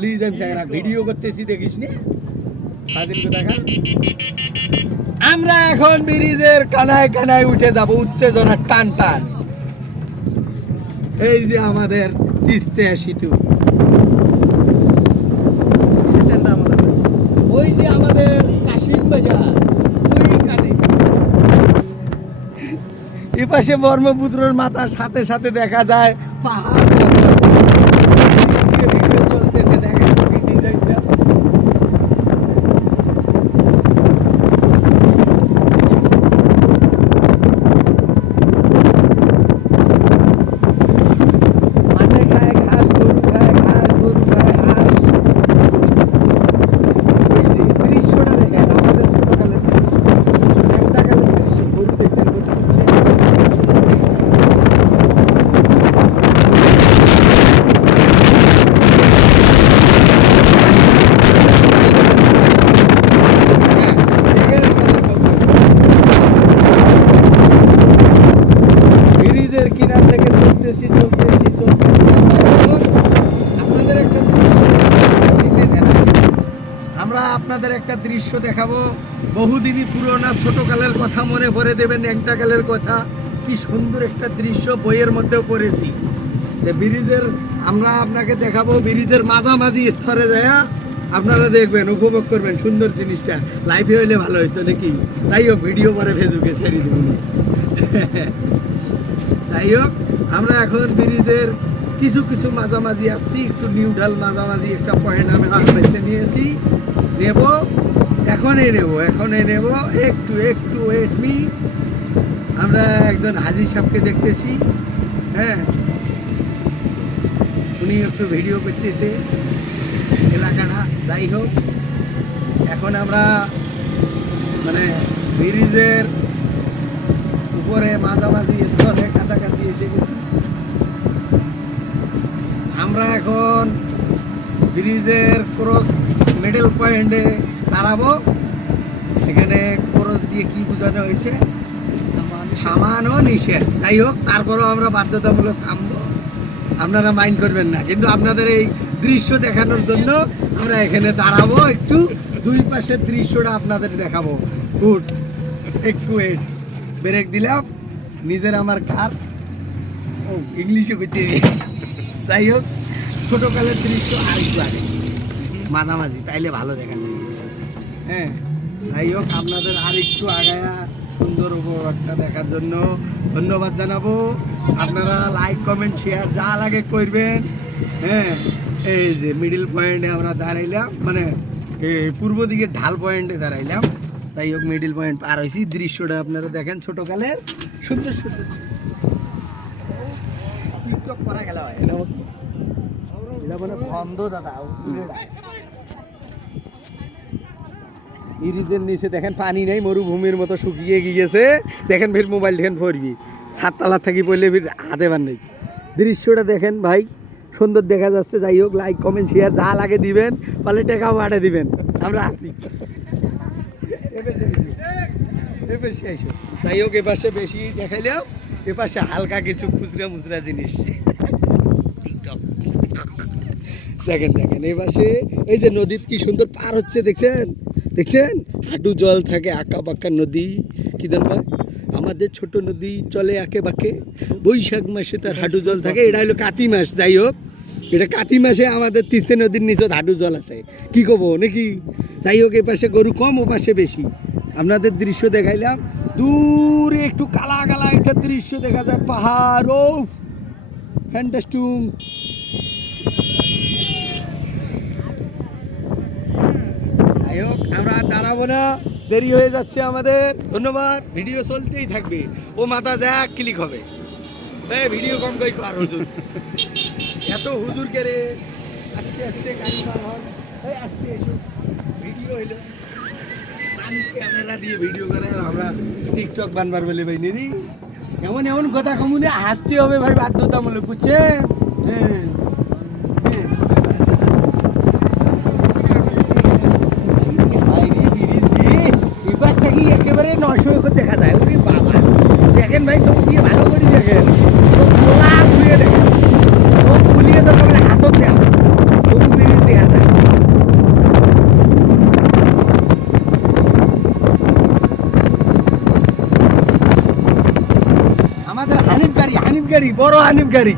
বলি যে ভিডিও করতেছি দেখিস নি আমরা এখন ব্রিজের কানায় কানায় উঠে যাব উত্তেজনা টান টান এই যে আমাদের তিস্তা সেতু ওই যে আমাদের কাশিম বাজার ওইখানে এই পাশে ব্রহ্মপুত্রের মাথার সাথে সাথে দেখা যায় পাহাড় চলতেছে দেখেন ডিজাইনটা আপনাদের একটা দৃশ্য দেখাবো বহুদিনই পুরোনো ছোটকালের কথা মনে পড়ে দেবেন ন্যাংটাকালের কথা কি সুন্দর একটা দৃশ্য বইয়ের মধ্যেও পড়েছি যে ব্রিজের আমরা আপনাকে দেখাবো ব্রিজের মাঝামাঝি স্তরে যায় আপনারা দেখবেন উপভোগ করবেন সুন্দর জিনিসটা লাইভে হইলে ভালো হইতো নাকি তাই হোক ভিডিও পরে ফেসবুকে ছেড়ে দেবেন তাই হোক আমরা এখন ব্রিজের কিছু কিছু মাঝামাঝি আসছি একটু নিউডাল মাঝামাঝি একটা পয়েন্ট আমি বেছে নিয়েছি নেব এখনই নেব একটু ওয়েট মি আমরা একজন হাজি সাহেবকে দেখতেছি হ্যাঁ উনি একটু ভিডিও করতেছে এলাকাটা যাই হোক এখন আমরা মানে ব্রিজের উপরে মাঝামাঝি স্তরে কাছাকাছি এসে গেছি আমরা এখন ব্রিজের ক্রস মিডল পয়েন্টে দাঁড়াবো সেখানে ক্রস দিয়ে কি বোঝানো হয়েছে সামান ও নিষেধ যাই হোক তারপরেও আমরা বাধ্যতামূলক থামবো আপনারা মাইন্ড করবেন না কিন্তু আপনাদের এই দৃশ্য দেখানোর জন্য আমরা এখানে দাঁড়াবো একটু দুই পাশের দৃশ্যটা আপনাদের দেখাবো গুড একটু ওয়েট ব্রেক দিলাম নিজের আমার কার ও ইংলিশে কইতে যাই হোক ছোটকালের দৃশ্য আরেকটু আগে মাঝামাঝি তাইলে ভালো দেখা যায় হ্যাঁ যাই হোক আপনাদের আরেকটু আগায়া সুন্দর উপভোগটা দেখার জন্য ধন্যবাদ জানাবো আপনারা লাইক কমেন্ট শেয়ার যা লাগে করবেন হ্যাঁ এই যে মিডল পয়েন্টে আমরা দাঁড়াইলাম মানে পূর্ব দিকে ঢাল পয়েন্টে দাঁড়াইলাম যাই হোক মিডল পয়েন্ট পার হয়েছি দৃশ্যটা আপনারা দেখেন ছোটকালের সুন্দর সুন্দর টিকটক করা গেল ব্রিজের নিচে দেখেন পানি নেই মরুভূমির মতো শুকিয়ে গিয়েছে দেখেন ফির মোবাইল দেখেন ফরবি সাততলার থাকি পড়লে ফির হাতে বার নেই দৃশ্যটা দেখেন ভাই সুন্দর দেখা যাচ্ছে যাই হোক লাইক কমেন্ট শেয়ার যা লাগে দিবেন পারলে টাকাও বাড়ে দিবেন আমরা আসি যাই হোক এপাশে বেশি দেখাইলেও এপাশে হালকা কিছু খুচরা মুচরা জিনিস দেখেন এই পাশে এই যে নদী কি সুন্দর পার হচ্ছে দেখছেন হাঁটু জল থাকে আঁকা বাঁকা নদী কি দেন ভাই আমাদের ছোট নদী চলে আঁকে বাঁকে বৈশাখ মাসে তার হাঁটু জল থাকে এটা হলো কাতি মাস যাই হোক এটা কাতি মাসে আমাদের তিস্তা নদীর নিচে হাঁটু জল আছে কি কব নাকি যাই হোক এ পাশে গরু কম ও পাশে বেশি আপনাদের দৃশ্য দেখাইলাম দূরে একটু কালা কালা একটা দৃশ্য দেখা যায় পাহাড় ও ফ্যান্টাস্টিক যাই হোক আমরা দাঁড়াবো না দেরি হয়ে যাচ্ছে আমাদের ধন্যবাদ ভিডিও চলতেই থাকবে ও মাথা যা ক্লিক হবে ভিডিও কম কই আর হুজুর এত হুজুর কে রে আস্তে আস্তে গাড়ি পার হন আস্তে এসো ভিডিও হইলো মানুষ ক্যামেরা দিয়ে ভিডিও করে আমরা টিকটক বানবার বলে ভাই নিরি এমন কথা কমুনে হাসতে হবে ভাই বাধ্যতামূলক বুঝছেন হ্যাঁ একেবারে 900 দেখা যায় ওরে বাবা দেখেন ভাই চোখ দিয়ে ভালো করে দেখেন চোখ খোলা খুলে দেখেন চোখ খুলিয়ে তো হাতত দেওয়া তবু ব্রিজ দেখা যায় গাড়ি, বড় হানিফ গাড়ি।